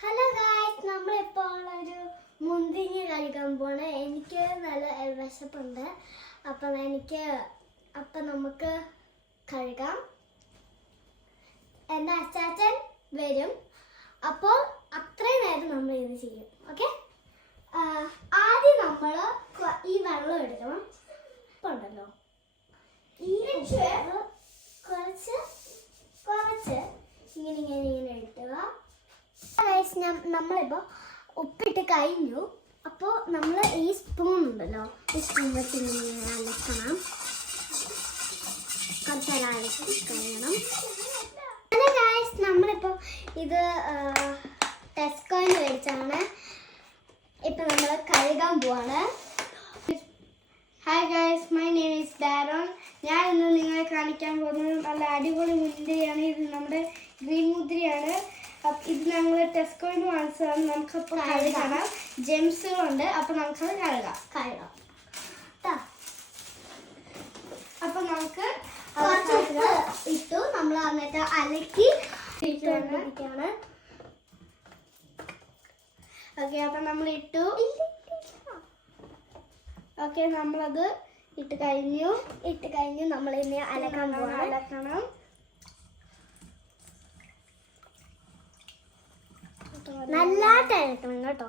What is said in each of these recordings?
Hello guys, നമ്മളിപ്പോൾ ഒരു മുന്തിരി കഴിക്കാൻ പോണേ. എനിക്ക് നല്ല വിശപ്പുണ്ട്. അപ്പം നമുക്ക് കഴുകാം. എൻ്റെ അച്ചാച്ചൻ വരും. അപ്പോൾ അത്രയും നേരം നമ്മൾ ഇത് ചെയ്യും. ഓക്കെ, ആദ്യം നമ്മൾ ഈ വെള്ളം എടുക്കണം. ഇപ്പം ഉണ്ടല്ലോ ഈ കുറച്ച് ഇങ്ങനെ എടുക്കുക. നമ്മളിപ്പോൾ ഉപ്പിട്ട് കഴിഞ്ഞു. അപ്പോൾ നമ്മൾ ഈ സ്പൂൺ ഉണ്ടല്ലോ, ഈ സ്പൂൺ വെച്ച് ഇങ്ങനെ അലക്കണം. കുറച്ചേരം അലക്കി കഴിയണം. ഹലോ ഗായ്സ്, നമ്മളിപ്പോൾ ഇത് ടെസ്കോയിൽ മേടിച്ചാണ്. ഇപ്പം നമ്മൾ കഴുകാൻ പോവാണ്. Hi guys, my name is ഡാരോൺ. ഞാൻ ഇന്ന് നിങ്ങളെ കാണിക്കാൻ പോകുന്നത് നല്ല അടിപൊളി മുന്തിരിയാണ്. ഇത് നമ്മുടെ ഗ്രീൻ മുന്തിരിയാണ്. ഇത് ഞങ്ങൾ ടെസ്കോയിൽ നിന്ന് വാങ്ങിച്ചതാണ്. നമുക്കപ്പോൾ കഴുകണം. ജെംസുകളുണ്ട്, അപ്പോൾ നമുക്കത് കഴുകാം. അപ്പോൾ നമുക്ക് ഇട്ടു. നമ്മൾ എന്നിട്ട് അലക്കി ഇരിക്കുകയാണ്. ഓക്കെ, അപ്പം നമ്മൾ ഇട്ടു. ഓക്കെ, നമ്മളത് ഇട്ട് കഴിഞ്ഞു. നമ്മൾ ഇനി അലക്കണം. നല്ലതായിട്ട് അലക്കണം കേട്ടോ.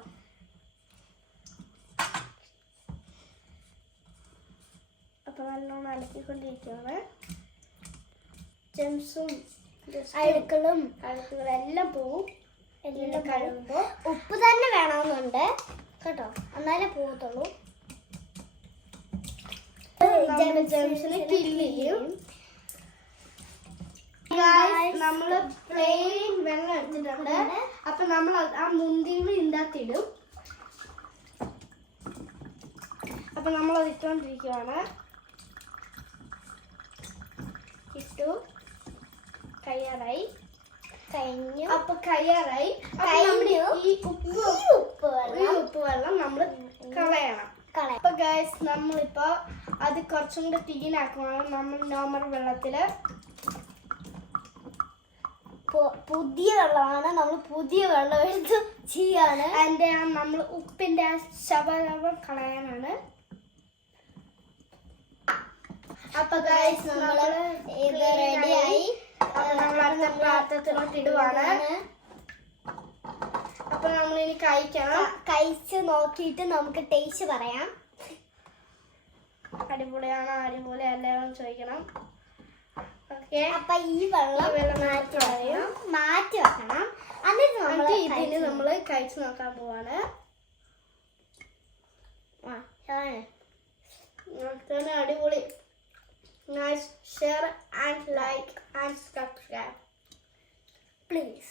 അപ്പൊ നല്ലോണം അലക്കിക്കൊണ്ടിരിക്കുകയാണ്. ജെംസും അഴുക്കളും എല്ലാം പോവും. എല്ലാം കഴുകുമ്പോൾ ഉപ്പ് തന്നെ വേണമെന്നുണ്ട് കേട്ടോ, എന്നാലേ പോകത്തുള്ളൂ. ജെംസിനെ കില്ല് ചെയ്യും. നമ്മള് പ്ലെയിൻ വെള്ളം എടുത്തിട്ടുണ്ട്. അപ്പൊ നമ്മൾ ആ മുന്തിരി ഇണ്ടാത്തിടും. അപ്പൊ നമ്മളത് ഇട്ടുകൊണ്ടിരിക്കുകയാണ്. ഇട്ടു. കഴിഞ്ഞു. അപ്പൊ കഴിയാറായി. ഈ ഉപ്പ് വെള്ളം നമ്മൾ കളയണം. അപ്പൊ ഗൈസ്, നമ്മളിപ്പോ അത് കുറച്ചും കൂടെ ക്ലീനാക്കുവാണ്. നമ്മൾ നോർമൽ വെള്ളത്തില് പുതിയ വെള്ളമാണ്. നമ്മൾ പുതിയ വെള്ളം എടുത്ത് ചെയ്യാണ്. അതിന്റെ നമ്മൾ ഉപ്പിന്റെ ആ ശവം കളയാനാണ്. അപ്പൊ ഗൈസ്, നമ്മള് ഇത് റെഡിയായി. നമ്മൾ അടുത്ത പാത്രത്തിലോട്ട് ഇടുവാണ്. അപ്പൊ നമ്മളിനി കഴിക്കണം. കഴിച്ച് നോക്കിയിട്ട് നമുക്ക് ടേസ്റ്റ് പറയാം. അടിപൊളിയാണോ അടിപൊളിയല്ലേ ചോദിക്കണം. ഓക്കെ, അപ്പൊ ഈ വെള്ളം മാറ്റി വെക്കണം. എന്നിട്ട് ഇതിന് നമ്മൾ കഴിച്ചു നോക്കാൻ പോവാണ്. അടിപൊളി. Share and like and subscribe. Please.